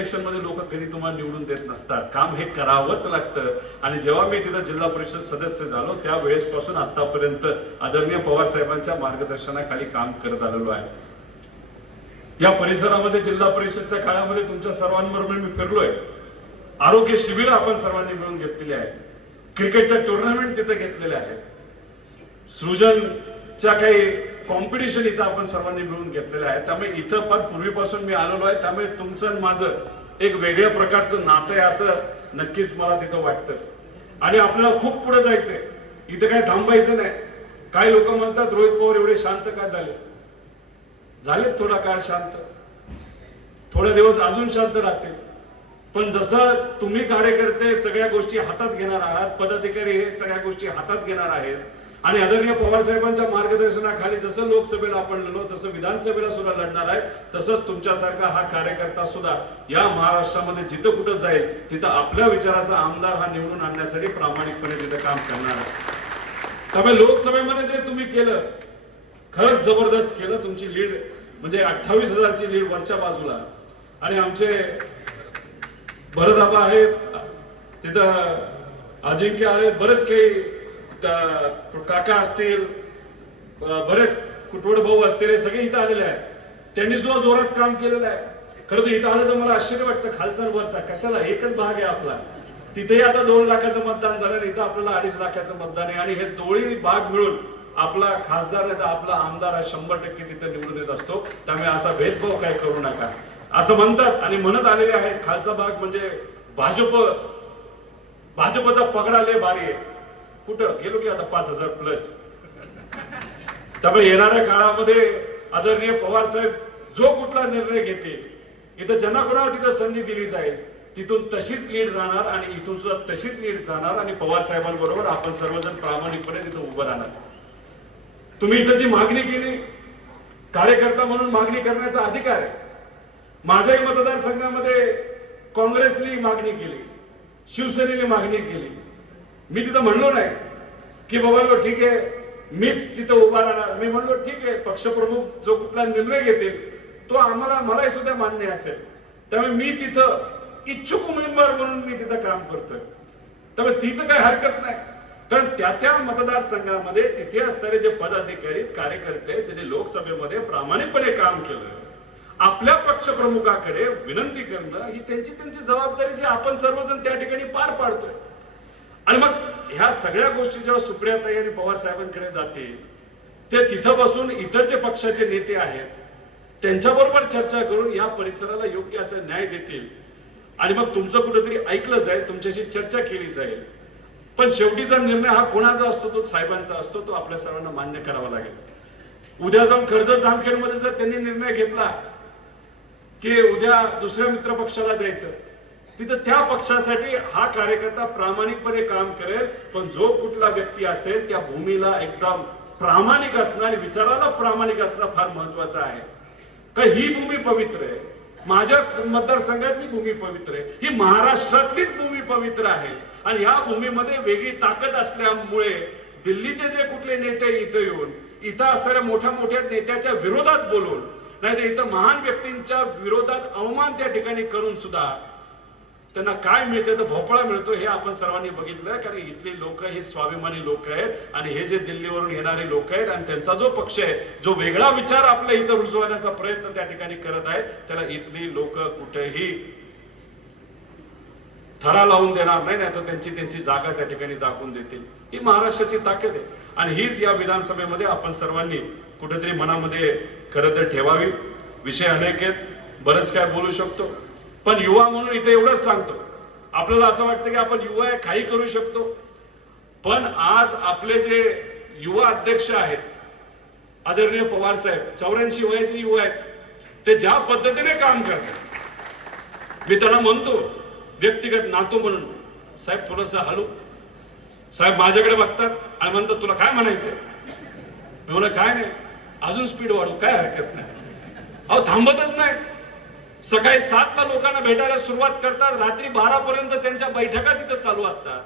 इलेक्शनमध्ये लोक कधी तुम्हाला निवडून देत नसतात. काम हे करावंच लागतं. आणि जेव्हा मी तिथं जिल्हा परिषद सदस्य झालो त्या वेळेसपासून आतापर्यंत आदरणीय पवार साहेबांच्या मार्गदर्शनाखाली काम करत आलेलो आहे. या परिसरामध्ये जिल्हा परिषदच्या काळामध्ये तुमच्या सर्वांबरोबर मी फिरलोय. आरोग्य शिबिर आपण सर्वांनी मिळून घेतलेली आहे क्रिकेटच्या टुर्नामेंट तिथे घेतलेल्या आहेत. सृजनच्या काही कॉम्पिटिशन इथं आपण सर्वांनी मिळून घेतलेलं आहे. त्यामुळे इथं फार पूर्वीपासून मी आलेलो आहे. त्यामुळे तुमचं आणि माझं एक वेगळ्या प्रकारचं नातं आहे असं नक्कीच मला तिथं वाटतं. आणि आपल्याला खूप पुढे जायचंय. इथं काय थांबायचं नाही. काही लोक म्हणतात रोहित पवार एवढे शांत का झाले? झाले थोडा काळ शांत. थोडे दिवस अजून शांत राहतील. पण जसं तुम्ही कार्यकर्ते सगळ्या गोष्टी हातात घेणार आहात पदाधिकारी हे सगळ्या गोष्टी हातात घेणार आहेत आणि आदरणीय पवार साहेबांच्या मार्गदर्शनाखाली जसं लोकसभेला आपण लढलो तसं विधानसभेला सुद्धा लढणार आहे तसंच तुमच्यासारखा हा कार्यकर्ता सुद्धा या महाराष्ट्रामध्ये जिथं कुठं जाईल तिथं आपल्या विचाराचा आमदार हा निवडून आणण्यासाठी प्रामाणिकपणे तिथं काम करणार आहे. त्यामुळे लोकसभेमध्ये जे तुम्ही केलं खरंच जबरदस्त केलं. तुमची लीड म्हणजे अठ्ठावीस हजारची लीड वरच्या बाजूला. आणि आमचे भरधाबा आहेत तिथं अजिंक्य आहेत बरेच काही काका असतील बरेच कुटवड भाऊ असतील हे सगळे इथं आलेले आहेत. त्यांनी सुद्धा जोरात काम केलेलं आहे. खरं तर इथं आलं तर मला आश्चर्य वाटतं खालचा वरचा. कशाला? एकच भाग आहे आपला. तिथेही आता दोन लाखाचं मतदान झालं इथं आपल्याला अडीच लाखाचं मतदान आहे. आणि हे दोन्ही भाग मिळून आपला खासदार तर आपला आमदार हा शंभर टक्के तिथे निवडून येत असतो. त्यामुळे असा भेदभाव काय करू नका. असं म्हणतात आणि म्हणत आलेले आहेत खालचा भाग म्हणजे भाजप भाजपचा पगडा लय भारी आहे. कुठं? गेलो की आता पाच हजार प्लस त्यामुळे येणाऱ्या काळामध्ये आदरणीय पवार साहेब जो कुठला निर्णय घेतील इथं ज्यांना तिथं संधी दिली जाईल तिथून तशीच लीड राहणार आणि इथून सुद्धा तशीच लीड जाणार आणि पवार साहेबांबरोबर आपण सर्वजण प्रामाणिकपणे तिथं उभं राहणार. तुम्ही इथं जी मागणी केली कार्यकर्ता म्हणून मागणी करण्याचा अधिकार आहे. माझ्याही मतदारसंघामध्ये काँग्रेसने मागणी केली शिवसेनेने मागणी केली. मी तिथं म्हणलो नाही की बाबा ठीक आहे. मीच तिथं उभा राहणार. मी म्हणलो ठीक आहे. पक्षप्रमुख जो कुठला निर्णय घेतील तो आम्हाला मलाही सुद्धा मान्य असेल. त्यामुळे मी तिथं इच्छुक उमेदवार म्हणून मी तिथं काम करतोय. त्यामुळे तिथं काही हरकत नाही. कारण त्या त्या मतदारसंघामध्ये तिथे असणारे जे पदाधिकारी कार्यकर्ते ज्यांनी लोकसभेमध्ये प्रामाणिकपणे काम केलं आपल्या पक्षप्रमुखाकडे विनंती करणं ही त्यांची त्यांची जबाबदारी जी आपण सर्वजण त्या ठिकाणी पार पाडतोय. आणि मग ह्या सगळ्या गोष्टी जेव्हा सुप्रियाताई आणि पवार साहेबांकडे जातील ते तिथं बसून इतर जे पक्षाचे नेते आहेत त्यांच्याबरोबर चर्चा करून या परिसराला योग्य असं न्याय देतील. आणि मग तुमचं कुठेतरी ऐकलं जाईल तुमच्याशी चर्चा केली जाईल. पण शेवटीचा निर्णय हा कोणाचा असतो तो साहेबांचा असतो तो आपल्या सर्वांना मान्य करावा लागेल. उद्या जाऊन कर्जत जामखेडमध्ये जर त्यांनी निर्णय घेतला की उद्या दुसऱ्या मित्र पक्षाला द्यायचं तिथं त्या पक्षासाठी हा कार्यकर्ता प्रामाणिकपणे काम करेल पण जो कुठला व्यक्ती असेल त्या भूमीला एकदम प्रामाणिक असणं आणि विचाराला प्रामाणिक असणं फार महत्वाचं आहे. का ही भूमी पवित्र आहे? माझ्या मतदारसंघातली भूमी पवित्र आहे. ही महाराष्ट्रातलीच भूमी पवित्र आहे. आणि या भूमीमध्ये वेगळी ताकद असल्यामुळे दिल्लीचे जे कुठले नेते इथं येऊन इथं असणाऱ्या मोठ्या मोठ्या नेत्याच्या विरोधात बोलून नाही तर इथं महान व्यक्तींच्या विरोधात अवमान त्या ठिकाणी करून सुद्धा त्यांना काय मिळते तर भोपळा मिळतो हे आपण सर्वांनी बघितलं कारण इथली लोक ही स्वाभिमानी लोक आहेत आणि हे जे दिल्लीवरून येणारे लोक आहेत आणि त्यांचा जो पक्ष आहे जो वेगळा विचार आपल्या इथं रुजवण्याचा प्रयत्न त्या ठिकाणी करत आहे त्याला इथली लोक कुठेही थरा लावून देणार नाही नाही तर त्यांची त्यांची जागा त्या ठिकाणी दाखवून देतील. ही महाराष्ट्राची ताकद आहे. आणि हीच या विधानसभेमध्ये आपण सर्वांनी कुठेतरी मनामध्ये खरं तर ठेवावी. विषय अनेक आहेत. बरंच काय बोलू शकतो. पण युवा म्हणून इथे एवढंच सांगतो. आपल्याला असं वाटतं की आपण युवा आहे काही करू शकतो. पण आज आपले जे युवा अध्यक्ष आहेत आदरणीय पवार साहेब चौऱ्याऐंशी वयाचे युवा आहेत ते ज्या पद्धतीने काम करतात मी त्यांना म्हणतो व्यक्तिगत नातू म्हणून साहेब थोडस हलू. साहेब माझ्याकडे बघतात आणि म्हणतात तुला काय म्हणायचंय? मी म्हणलं काय नाही. अजून स्पीड वाढू काय हरकत नाही. अहो थांबतच नाही. सकाळी सातला लोकांना भेटायला सुरुवात करतात. रात्री बारा पर्यंत त्यांच्या बैठका तिथं चालू असतात.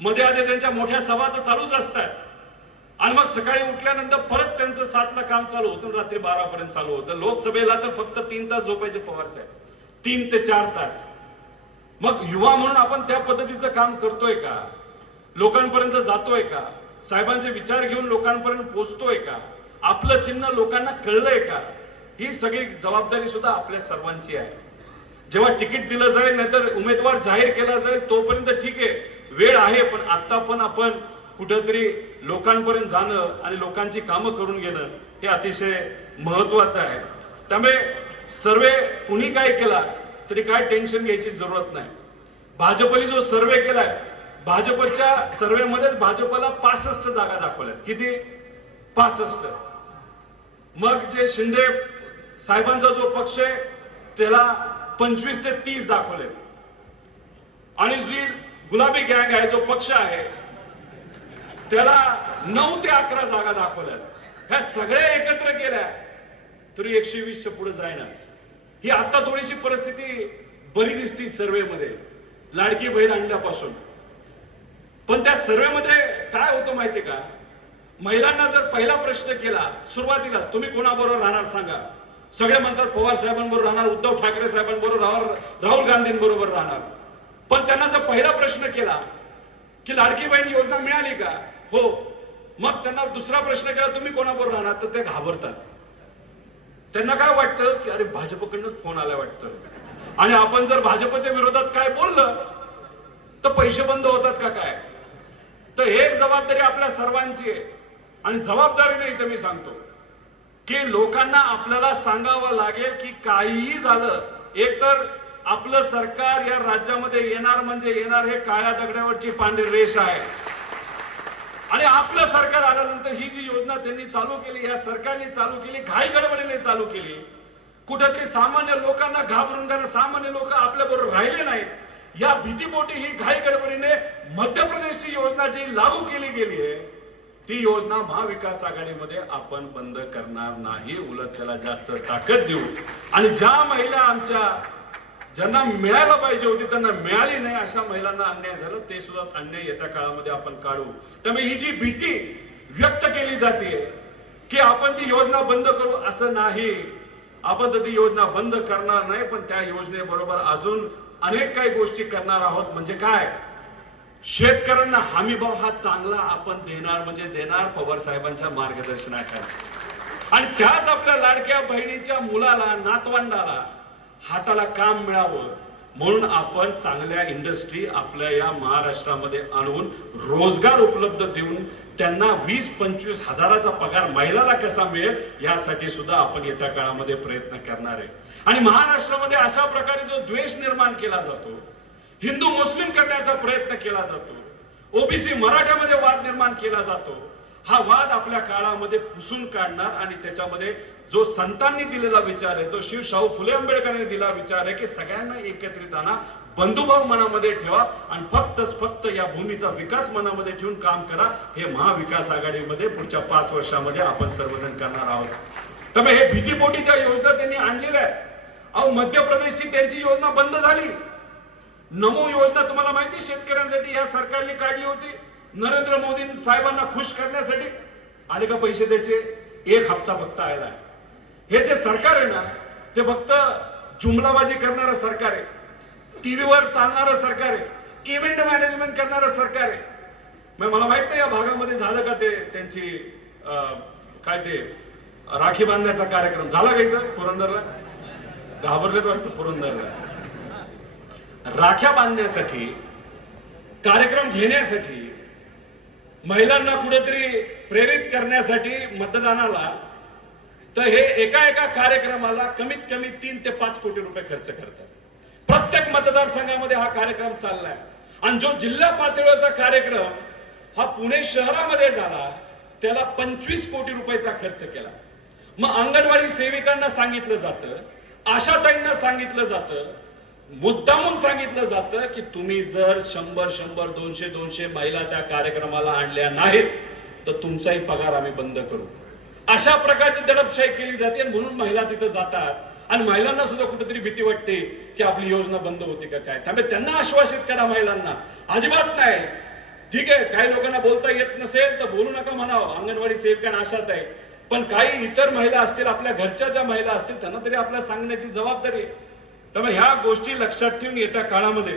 मध्ये आधी त्यांच्या मोठ्या सभा तर चालूच असतात. आणि मग सकाळी उठल्यानंतर परत त्यांचं सातला काम चालू होतं रात्री बारा पर्यंत चालू होतं. लोकसभेला तर फक्त तीन तास झोपायचे पवार साहेब. तीन ते चार तास. मग युवा म्हणून आपण त्या पद्धतीचं काम करतोय का? लोकांपर्यंत जातोय का? साहेबांचे विचार घेऊन लोकांपर्यंत पोहोचतोय का? आपलं चिन्ह लोकांना कळलंय का? ही सगळी जबाबदारी सुद्धा आपल्या सर्वांची आहे. जेव्हा तिकीट दिलं जाईल नाहीतर उमेदवार जाहीर केला जाईल तोपर्यंत ठीक आहे. वेळ आहे पण आता पण आपण कुठंतरी लोकांपर्यंत जाणं आणि लोकांची कामं करून घेणं हे अतिशय महत्वाचं आहे. त्यामुळे सर्वे कुणी काय केला तरी काय टेन्शन घ्यायची जरूरत नाही. भाजपने जो सर्वे केलाय भाजपच्या सर्वेमध्येच भाजपला पासष्ट जागा दाखवल्यात. किती? पासष्ट. मग जे शिंदे साहेबांचा जो पक्ष आहे त्याला पंचवीस ते तीस दाखवले. आणि जी गुलाबी गँग आहे जो पक्ष आहे त्याला नऊ ते अकरा जागा दाखवल्या. ह्या सगळ्या एकत्र केल्या तरी एकशे वीसच्या पुढे जाईनाच. ही आता थोडीशी परिस्थिती बरी दिसती सर्वेमध्ये. लाडकी बहीण आणल्यापासून. पण त्या सर्वेमध्ये काय होतं माहितीये का? महिलांना जर पहिला प्रश्न केला सुरुवातीला तुम्ही कोणाबरोबर राहणार सांगा. सगळे म्हणतात पवार साहेबांबरोबर राहणार उद्धव ठाकरे साहेबांबरोबर राहणार राहुल गांधींबरोबर राहणार. पण त्यांना जर पहिला प्रश्न केला की लाडकी बहीण योजना मिळाली का? हो. मग त्यांना दुसरा प्रश्न केला तुम्ही कोणाबरोबर राहणार? तर ते घाबरतात. त्यांना काय वाटतं की अरे भाजपकडनंच फोन आला वाटतं. आणि आपण जर भाजपच्या विरोधात काय बोललं तर पैसे बंद होतात का काय? तर एक जबाबदारी आपल्या सर्वांची आहे. आणि जबाबदारीने इथं मी सांगतो की लोकांना आपल्याला सांगावं लागेल की काहीही झालं एकतर आपलं सरकार या राज्यामध्ये येणार म्हणजे येणार हे काळ्या दगडावरची पांढरी रेष आहे. आणि आपलं सरकार आल्यानंतर ही जी योजना त्यांनी चालू केली या सरकारने चालू केली घाई गडबडीने चालू केली कुठेतरी सामान्य लोकांना घाबरून कारण सामान्य लोक आपल्या बरोबर राहिले नाहीत. या भीतीपोटी ही घाई गडबडीने मध्य प्रदेशची योजना जी लागू केली गेली आहे ती योजना महाविकास आघाडीमध्ये आपण बंद करणार नाही. उलट त्याला जास्त ताकद देऊ. आणि ज्या महिला आमच्या ज्यांना मिळायला पाहिजे होती त्यांना मिळाली नाही अशा महिलांना अन्याय झालं ते सुद्धा अन्याय येत्या काळामध्ये आपण काढू. त्यामुळे ही जी भीती व्यक्त केली जाते की आपण ती योजना बंद करू असं नाही. आपण तर ती योजना बंद करणार नाही पण त्या योजनेबरोबर अजून अनेक काही गोष्टी करणार आहोत. म्हणजे काय? शेतकऱ्यांना हमी भाव हा चांगला आपण देणार म्हणजे देणार पवार साहेबांच्या मार्गदर्शनाखाली. आणि त्याच आपल्या लाडक्या बहिणीच्या मुलाला नातवंडाला हाताला काम मिळावं म्हणून आपण चांगल्या इंडस्ट्री आपल्या या महाराष्ट्रामध्ये आणून रोजगार उपलब्ध देऊन त्यांना वीस पंचवीस हजाराचा पगार महिलाला कसा मिळेल यासाठी सुद्धा आपण येत्या काळामध्ये प्रयत्न करणार आहे. आणि महाराष्ट्रामध्ये अशा प्रकारे जो द्वेष निर्माण केला जातो हिंदू मुस्लिम करण्याचा प्रयत्न केला जातो. ओबीसी मराठ्यामध्ये वाद निर्माण केला जातो. हा वाद आपल्या काळामध्ये पुसून काढणार आणि त्याच्यामध्ये जो संतांनी दिलेला विचार आहे तो शिव शाहू फुले आंबेडकरांनी दिला विचार आहे की सगळ्यांना एकत्रित आणा बंधुभाव मनामध्ये ठेवा आणि फक्त फक्त या भूमीचा विकास मनामध्ये ठेवून काम करा. हे महाविकास आघाडीमध्ये पुढच्या पाच वर्षामध्ये आपण सर्वजण करणार आहोत. त्यामुळे हे भीतीपोटीच्या योजना त्यांनी आणलेल्या आहेत. अहो मध्य प्रदेशची त्यांची योजना बंद झाली. नमो योजना तुम्हाला माहिती शेतकऱ्यांसाठी या सरकारने काढली होती. नरेंद्र मोदी साहेबांना खुश करण्यासाठी आले का पैसे त्याचे एक हप्ता फक्त आला हे जे सरकार आहे ना ते फक्त जुमलाबाजी करणारं सरकार आहे. टीव्हीवर चालणारं सरकार आहे. इव्हेंट मॅनेजमेंट करणारं सरकार आहे. मग मला माहीत नाही या भागामध्ये झालं का ते त्यांची अं, काय ते राखी बांधण्याचा कार्यक्रम झाला का इथं पुरंदरला? घाबरलेत वाटतं पुरंदरला. राख्या बांधण्यासाठी कार्यक्रम घेण्यासाठी महिलांना कुठेतरी प्रेरित करण्यासाठी मतदानाला तर हे एका एका कार्यक्रमाला कमीत कमी तीन ते पाच कोटी रुपये खर्च करतात. प्रत्येक मतदारसंघामध्ये हा कार्यक्रम चाललाय. आणि जो जिल्हा पातळीवरचा कार्यक्रम हा पुणे शहरामध्ये झाला त्याला पंचवीस कोटी रुपयाचा खर्च केला. मग अंगणवाडी सेविकांना सांगितलं जातं आशाताईंना सांगितलं जातं मुद्दामून सांगितलं जातं की तुम्ही जर शंभर शंभर दोनशे दोनशे महिला त्या कार्यक्रमाला आणल्या नाहीत तर तुमचाही पगार आम्ही बंद करू. अशा प्रकारची दडपशाही केली जाते म्हणून महिला तिथं जातात. आणि महिलांना सुद्धा कुठेतरी भीती वाटते की आपली योजना बंद होती का काय. त्यामुळे त्यांना आश्वासित करा महिलांना. अजिबात नाही. ठीक आहे काही लोकांना बोलता येत नसेल तर बोलू नका म्हणावं. अंगणवाडी सेविका आशात आहे पण काही इतर महिला असतील आपल्या घरच्या ज्या महिला असतील त्यांना तरी आपल्याला सांगण्याची जबाबदारी आहे. त्यामुळे ह्या गोष्टी लक्षात ठेवून येत्या काळामध्ये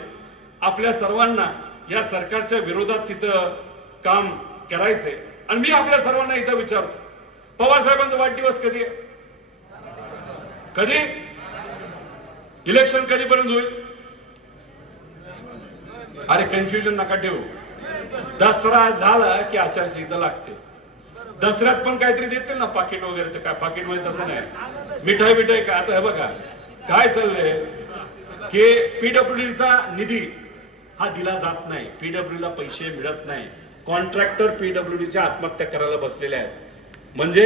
आपल्या सर्वांना या सरकारच्या विरोधात तिथं काम करायचंय. आणि मी आपल्या सर्वांना इथं विचारतो. पवार साहेबांचा वाढदिवस कधी आहे? कधी? इलेक्शन कधीपर्यंत होईल? अरे कन्फ्युजन नका ठेवू. दसरा झाला की आचारसंहिता लागते. दसऱ्यात पण काहीतरी देते ना पाकिट वगैरे तर काय? पाकिटमध्ये तसं नाही. मिठाई बिठाई काय? आता हे बघा. काय चाललंय? की पीडब्ल्यूडीचा निधी हा दिला जात नाही. पीडब्ल्यू ला पैसे मिळत नाही. कॉन्ट्रॅक्टर पीडब्ल्यूडीच्या आत्महत्या करायला बसलेले आहेत. म्हणजे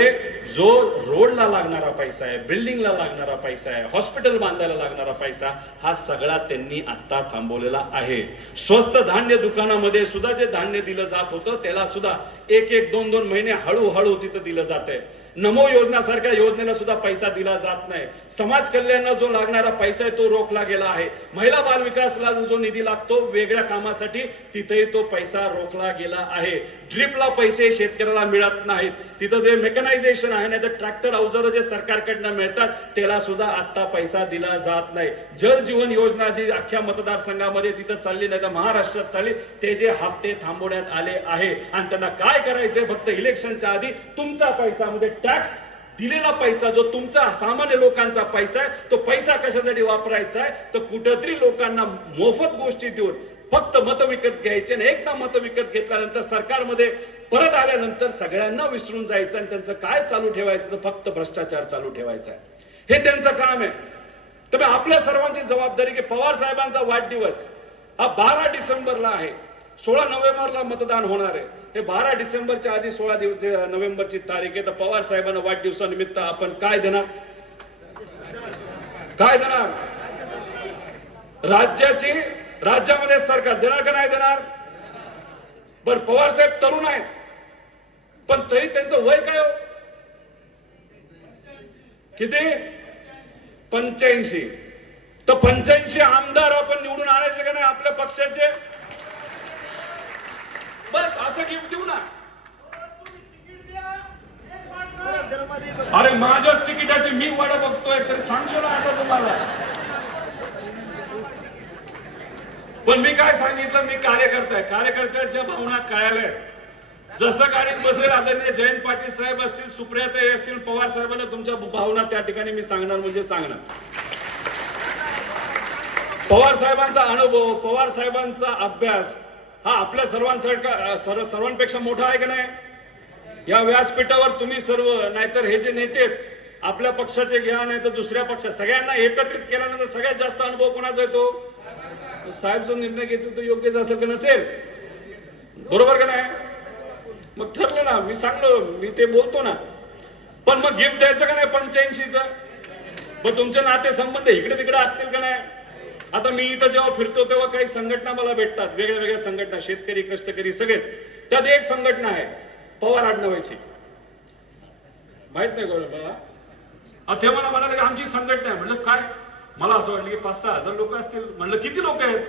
जो रोडला लागणारा पैसा आहे बिल्डिंगला लागणारा पैसा आहे हॉस्पिटल बांधायला लागणारा पैसा हा सगळा त्यांनी आता थांबवलेला आहे. स्वस्त धान्य दुकानामध्ये सुद्धा जे धान्य दिलं जात होतं त्याला सुद्धा एक एक दोन दोन महिने हळूहळू तिथं दिलं जात आहे नमो योजनासारख्या योजनेला सुद्धा पैसा दिला जात नाही. समाज कल्याणला जो लागणारा पैसा आहे तो रोखला गेला आहे. महिला बाल विकासला जो निधी लागतो वेगळ्या कामासाठी तिथेही तो पैसा रोखला गेला आहे. ड्रिपला पैसे शेतकऱ्याला मिळत नाहीत. तिथं जे मेकनायझेशन आहे नाही तर ट्रॅक्टर अवजार जे सरकारकडनं मिळतात त्याला सुद्धा आता पैसा दिला जात नाही. जल जीवन योजना जी अख्ख्या मतदारसंघामध्ये तिथं चालली नाही तर महाराष्ट्रात चालली ते जे हप्ते थांबवण्यात आले आहे. आणि त्यांना काय करायचंय फक्त इलेक्शनच्या आधी तुमचा पैसा म्हणजे टॅक्स दिलेला पैसा जो तुमचा सामान्य लोकांचा पैसा आहे तो पैसा कशासाठी वापरायचा आहे? तर कुठंतरी लोकांना मोफत गोष्टी देऊन फक्त मत विकत घ्यायचे आणि एकदा मत विकत घेतल्यानंतर सरकारमध्ये परत आल्यानंतर सगळ्यांना विसरून जायचं आणि त्यांचं काय चालू ठेवायचं? तर फक्त भ्रष्टाचार चालू ठेवायचा आहे. हे त्यांचं काम आहे. तर आपल्या सर्वांची जबाबदारी की पवार साहेबांचा वाढदिवस हा बारा डिसेंबरला आहे. सोळा नोव्हेंबरला मतदान होणार आहे. हे बारा डिसेंबरच्या आधी सोळा दिवस नोव्हेंबरची तारीख आहे. तर पवार साहेबांना वाढदिवसानिमित्त आपण काय देणार? काय देणार? राज्याची राज्यामध्ये सरकार देणार का नाही देणार? बर पवार साहेब तरुण आहेत. पण तरी त्यांचं वय काय हो? किती? पंच्याऐंशी. तर पंच्याऐंशी आमदार आपण निवडून आणायचे का नाही आपल्या पक्षाचे? असं गिफ्ट देऊ ना? अरे माझ्याच तिकिटाची मी वाट बघतोय तरी सांगतो ना आता तुम्हाला. पण मी काय सांगितलं मी कार्यकर्ता आहे. कार्यकर्त्यांच्या भावना कळाल्या जसं गाडीत बसेल आदरणीय जयंत पाटील साहेब असतील सुप्रियाताई असतील पवार साहेबांना तुमच्या भावना त्या ठिकाणी मी सांगणार म्हणजे सांगणार. पवार साहेबांचा अनुभव पवार साहेबांचा अभ्यास हा आपल्या सर्वांसारखा सर्व सर्वांपेक्षा मोठा आहे का नाही? या व्यासपीठावर तुम्ही सर्व नाहीतर हे जे नेते आपल्या पक्षाचे घ्या नाही तर दुसऱ्या पक्षा सगळ्यांना एकत्रित केल्यानंतर सगळ्यात जास्त अनुभव कोणाचा येतो? साहेब जो निर्णय घेतो तो योग्यच असेल का नसेल? बरोबर का नाही? मग ठरलं ना मी सांगलो मी ते बोलतो ना. पण मग गिफ्ट द्यायचं का नाही पंच्याऐंशीच? मग तुमचे नाते संबंध इकडे तिकडे असतील का नाही? आता मी इथं जेव्हा फिरतो तेव्हा काही संघटना मला भेटतात. वेगळ्या वेगळ्या संघटना शेतकरी कष्टकरी सगळेच. त्यात एक संघटना आहे पवार आडनवायची. माहीत नाही कोण बाबा. ते मला म्हणाले की आमची संघटना आहे. म्हणलं काय? मला असं वाटलं की पाच सहा हजार लोक असतील. म्हणलं किती लोक आहेत?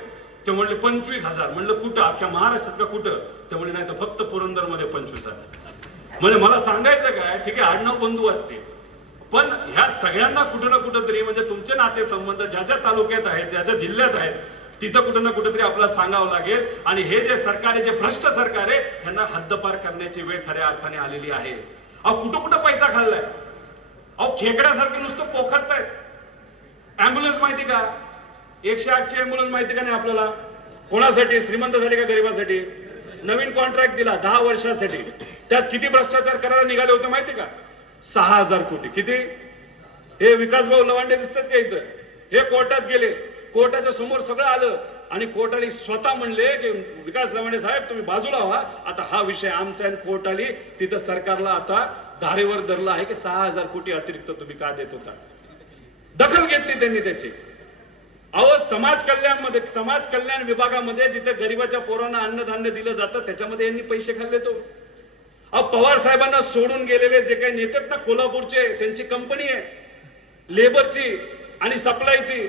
ते म्हणले पंचवीस हजार. म्हणलं कुठं? अख्ख्या महाराष्ट्रात का कुठं? ते म्हणले नाही तर फक्त पुरंदरमध्ये पंचवीस हजार. म्हणजे मला सांगायचं काय? ठीक आहे आडनाव बंधू असते पण ह्या सगळ्यांना कुठं ना कुठं तरी म्हणजे तुमचे नाते संबंध ज्या ज्या तालुक्यात आहेत ज्या ज्या जिल्ह्यात आहेत तिथं कुठं ना कुठं तरी आपल्याला सांगावं लागेल. आणि हे जे सरकार आहे जे भ्रष्ट सरकार आहे ह्यांना हद्दपार करण्याची वेळ खऱ्या अर्थाने आलेली आहे. अहो कुठं कुठं पैसा खाल्लाय? अहो खेकड्यासारखे नुसतं पोखरतायत अँब्युलन्स माहिती का? एकशे आठची अँब्युलन्स माहिती का नाही आपल्याला? कोणासाठी? श्रीमंतासाठी का गरिबासाठी? नवीन कॉन्ट्रॅक्ट दिला दहा वर्षासाठी. त्यात किती भ्रष्टाचार करायला निघाले होते माहिती का? सहा हजार कोटी. किती? हे विकास भाऊ लवांडे दिसतात का इथं? हे कोर्टात गेले. कोर्टाच्या समोर सगळं आलं. आणि कोर्टाने स्वतः म्हणले की विकास लवांडे साहेब तुम्ही बाजूला व्हा. आता हा विषय आमचा आणि कोर्ट तिथं सरकारला आता धारेवर धरला आहे की सहा हजार कोटी अतिरिक्त तुम्ही का देत होता? दखल घेतली त्यांनी त्याची. अहो समाज कल्याणमध्ये समाज कल्याण विभागामध्ये जिथे गरिबाच्या पोरांना अन्नधान्य दिलं जातं त्याच्यामध्ये यांनी पैसे खाल्ले तो. अ पवार साहेबांना सोडून गेलेले जे काही नेते ना कोल्हापूरचे त्यांची कंपनी आहे. लेबरची आणि सप्लायची.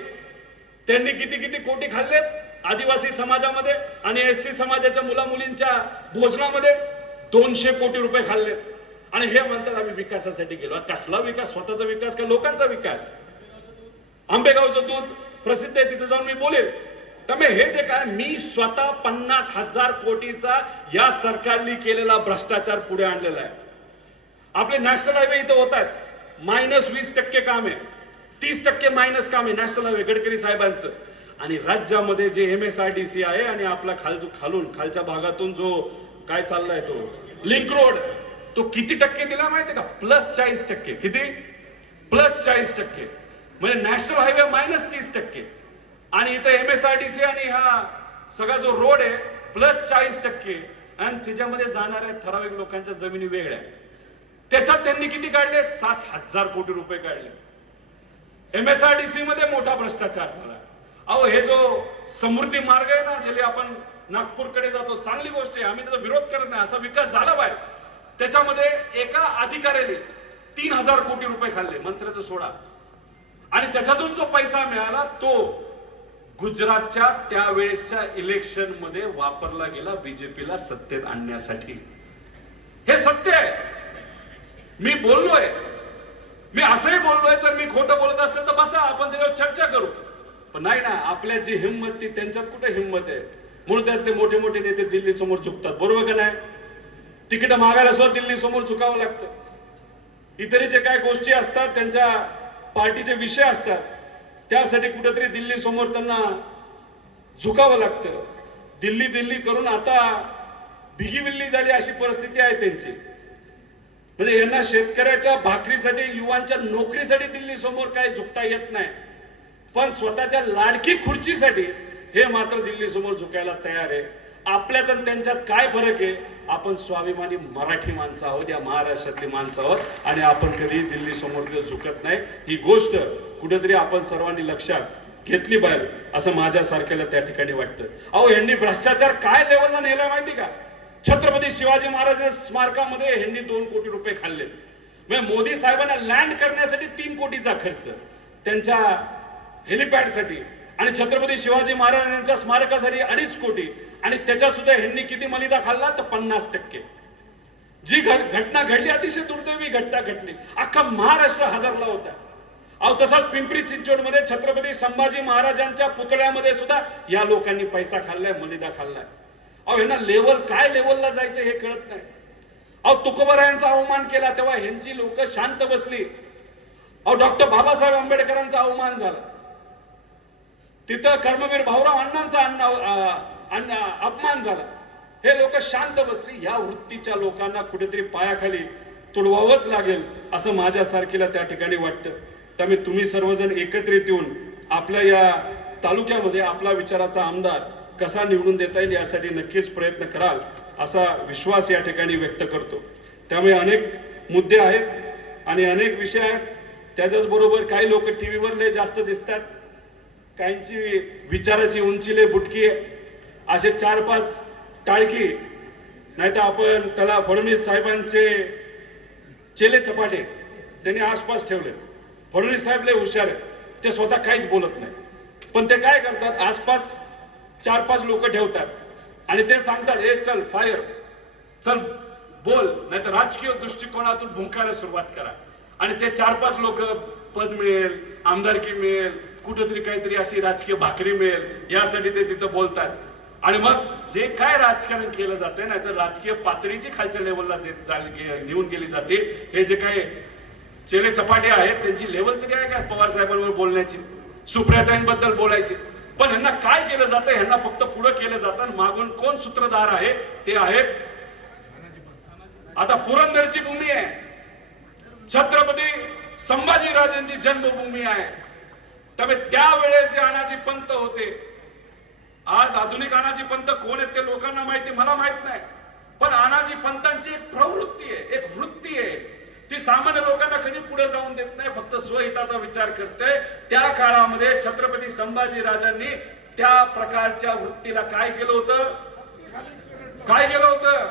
त्यांनी किती किती कोटी खाल्लेत आदिवासी समाजामध्ये आणि एस सी समाजाच्या मुला मुलींच्या भोजनामध्ये दोनशे कोटी रुपये खाल्लेत. आणि हे म्हणतात आम्ही विकासासाठी गेलो. कसला विकास? स्वतःचा विकास का लोकांचा विकास? आंबेगावचं दूध प्रसिद्ध आहे तिथे जाऊन मी बोलेल. त्यामुळे हे जे काय मी स्वतः पन्नास हजार कोटीचा या सरकारने केलेला भ्रष्टाचार पुढे आणलेला आहे. आपले नॅशनल हायवे इथं होत आहेत. मायनस वीस टक्के काम आहे. तीस टक्के मायनस काम आहे नॅशनल हायवे गडकरी साहेबांचं. आणि राज्यामध्ये जे M S R D C आहे आणि आपला खाल खालून खालच्या भागातून जो काय चाललाय तो लिंक रोड तो किती टक्के दिला माहितीये का? प्लस चाळीस टक्के. किती? प्लस चाळीस टक्के. म्हणजे नॅशनल हायवे मायनस तीस टक्के. आणि इथं M S R T C आणि हा सगळा जो रोड आहे प्लस चाळीस टक्के आणि त्याच्यामध्ये जाणाऱ्या ठराविक लोकांच्या जमिनी वेगळ्या त्याच्यात त्यांनी किती काढले? सात हजार कोटी रुपये काढले. एमएसआरडीसी मध्ये मोठा भ्रष्टाचार झाला. अहो हे जो समृद्धी मार्ग आहे ना ज्याला आपण नागपूरकडे जातो चांगली गोष्ट आहे. आम्ही त्याचा विरोध करत नाही. असा विकास झाला पाहिजे त्याच्यामध्ये एका अधिकाऱ्याने तीन हजार कोटी रुपये खाल्ले मंत्र्याचं सोडा. आणि त्याच्यातून जो पैसा मिळाला तो गुजरातच्या त्यावेळेसच्या इलेक्शनमध्ये वापरला गेला बीजेपीला सत्तेत आणण्यासाठी. हे सत्य आहे. मी बोललोय. मी असंही बोललोय तर मी खोटं बोलत असेल तर बसा आपण त्याच्यावर चर्चा करू. पण नाही ना आपल्या जी हिंमत ती त्यांच्यात कुठे हिंमत आहे? म्हणून त्यातले मोठे मोठे नेते दिल्ली समोर चुकतात बरोबर का नाही? तिकीट मागायला सुद्धा दिल्ली समोर चुकावं लागतं. इतरही जे काय गोष्टी असतात त्यांच्या पार्टीचे विषय असतात त्यासाठी कुठेतरी दिल्ली समोर त्यांना झुकावं लागतं. दिल्ली दिल्ली करून आता भिगी बिल्ली झाली अशी परिस्थिती आहे त्यांची. म्हणजे यांना शेतकऱ्याच्या भाकरीसाठी युवांच्या नोकरीसाठी दिल्ली समोर काही झुकता येत नाही. पण स्वतःच्या लाडकी खुर्चीसाठी हे मात्र दिल्ली समोर झुकायला तयार आहे. आपल्यात आणि त्यांच्यात काय फरक आहे? आपण स्वाभिमानी मराठी माणसं आहोत या महाराष्ट्रातली माणसं आहोत आणि आपण कधी दिल्ली समोर झुकत नाही. ही गोष्ट कुठेतरी आपण सर्वांनी लक्षात घेतली बाहेर असं माझ्या सारख्याला त्या ठिकाणी वाटतं. अहो यांनी भ्रष्टाचार काय लेवलला नेला माहिती का? छत्रपती शिवाजी महाराज स्मारकामध्ये ह्यांनी दोन कोटी रुपये खाल्ले. म्हणजे मोदी साहेबांना लँड करण्यासाठी तीन कोटीचा खर्च त्यांच्या हेलिपॅडसाठी. आणि छत्रपती शिवाजी महाराजांच्या स्मारकासाठी अडीच कोटी. आणि त्याच्यात सुद्धा ह्यांनी किती मलिदा खाल्ला? तर पन्नास टक्के. जी घटना घडली अतिशय दुर्दैवी घटना घडली. अख्खा महाराष्ट्र हादरला होता. अहो तसाच पिंपरी चिंचवडमध्ये छत्रपती संभाजी महाराजांच्या पुतळ्यामध्ये सुद्धा या लोकांनी पैसा खाल्लाय मलिदा खाल्लाय. अहो ह्यांना लेवल काय लेवलला जायचं हे कळत नाही. अहो तुकोबरायांचा अवमान केला तेव्हा ह्यांची लोक शांत बसली. अहो डॉक्टर बाबासाहेब आंबेडकरांचा अवमान झाला. तिथं कर्मवीर भाऊराव अण्णांचा अण्णा अपमान झाला. हे लोक शांत बसली. ह्या वृत्तीच्या लोकांना कुठेतरी पायाखाली तुडवावंच लागेल असं माझ्या सारखीला त्या ठिकाणी वाटतं. त्यामुळे तुम्ही सर्वजण एकत्रित येऊन आपल्या या तालुक्यामध्ये आपला विचाराचा आमदार कसा निवडून देता येईल यासाठी नक्कीच प्रयत्न कराल असा विश्वास या ठिकाणी व्यक्त करतो. त्यामुळे अनेक मुद्दे आहेत आणि अनेक विषय आहेत. त्याच्याच बरोबर काही लोक टीव्हीवर लय जास्त दिसतात. काहींची विचाराची उंची लय बुटकी आहे असे चार पाच टाळकी नाही तर आपण त्याला फडणवीस साहेबांचे चेले चपाटे त्यांनी आसपास ठेवले. फडणवीस साहेब लय हुशार आहेत. ते स्वतः काहीच बोलत नाही पण ते काय करतात? आसपास चार पाच लोक ठेवतात. आणि ते सांगतात ए चल फायर चल बोल. नाही तर राजकीय दृष्टिकोनातून भुंकायला सुरुवात करा. आणि ते चार पाच लोक पद मिळेल आमदारकी मिळेल कुठंतरी काहीतरी अशी राजकीय भाकरी मिळेल यासाठी ते तिथं बोलतात. आणि मग जे काय राजकारण केलं जाते ना तर राजकीय पातळीची खालच्या लेवलला जे घेऊन गेली जाते हे जे काय चेले चपाटे आहेत त्यांची लेवल तरी आहे का पवार साहेबांवर बोलण्याची? सुप्रियाताईंबद्दल बोलायची. पण ह्यांना काय केलं जातं ह्यांना फक्त पुढं केलं जातं आणि मागून कोण सूत्रधार आहे ते आहेत आता पुरंदरची भूमी आहे. छत्रपती संभाजीराजांची जन्मभूमी आहे. त्यामुळे त्यावेळेस जे अनाजी पंत होते आज आधुनिक अनाजी पंत कोण आहेत ते लोकांना माहिती मला माहीत नाही. पण अनाजी पंतांची एक प्रवृत्ती आहे एक वृत्ती आहे. ती सामान्य लोकांना कधी पुढे जाऊन देत नाही फक्त स्वहिताचा विचार करते. त्या काळामध्ये छत्रपती संभाजी राजांनी त्या प्रकारच्या वृत्तीला काय केलं होतं? काय केलं होतं?